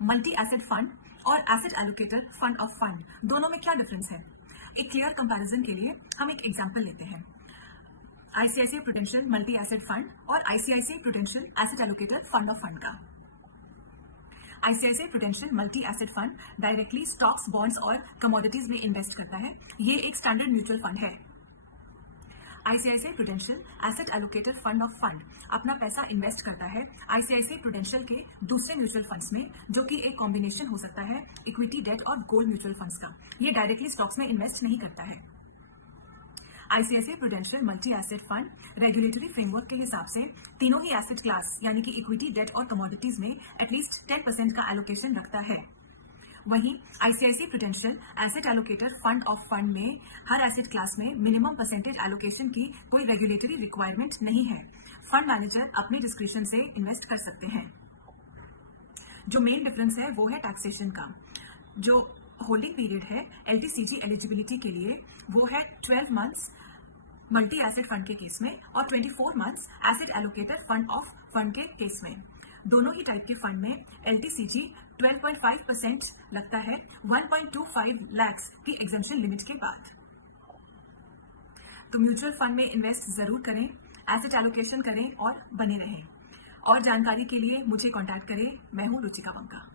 Multi asset fund और asset allocator fund of fund दोनों में क्या डिफरेंस है? एक क्लियर कंपैरिजन के लिए हम एक एग्जांपल लेते हैं, ICICI Prudential multi asset fund और ICICI Prudential asset allocator fund of fund का। ICICI Prudential multi asset fund directly stocks, bonds और कमोडिटीज में इन्वेस्ट करता है। ये एक स्टैंडर्ड म्यूचुअल फंड है। ICICI Prudential asset allocator fund of fund अपना पैसा इन्वेस्ट करता है आईसीआईसीआई प्रूडेंशियल के दूसरे म्यूचुअल फंड्स में, जो कि एक कॉम्बिनेशन हो सकता है इक्विटी, डेट और गोल्ड म्यूचुअल फंड्स का। ये डायरेक्टली स्टॉक्स में इन्वेस्ट नहीं करता है। ICICI Prudential multi asset fund regulatory framework के हिसाब से तीनों ही एसेट क्लास यानी कि इक्विटी, डेट और कमोडिटीज में एटलीस्ट 10% का एलोकेशन रखता है। वहीं ICICI Prudential asset allocator fund of fund में हर एसेट क्लास में मिनिमम परसेंटेज एलोकेशन की कोई रेगुलेटरी रिक्वायरमेंट नहीं है। फंड मैनेजर अपने डिस्क्रिप्शन से इन्वेस्ट कर सकते हैं। जो मेन डिफरेंस है वो है टैक्सेशन का। जो होल्डिंग पीरियड है एलटीसीजी एलिजिबिलिटी के लिए वो है 12 मंथ्स मल्टी एसेट फंड के केस में और 24 months asset allocator fund of fund के केस में। दोनों ही टाइप के फंड में एलटीसीजी 12.5% लगता है 1.25 लाख की एग्जम्पशन लिमिट के बाद। तो म्यूचुअल फंड में इन्वेस्ट जरूर करें, एसेट एलोकेशन करें और बने रहें। और जानकारी के लिए मुझे कांटेक्ट करें। मैं हूं रुचिका बंका।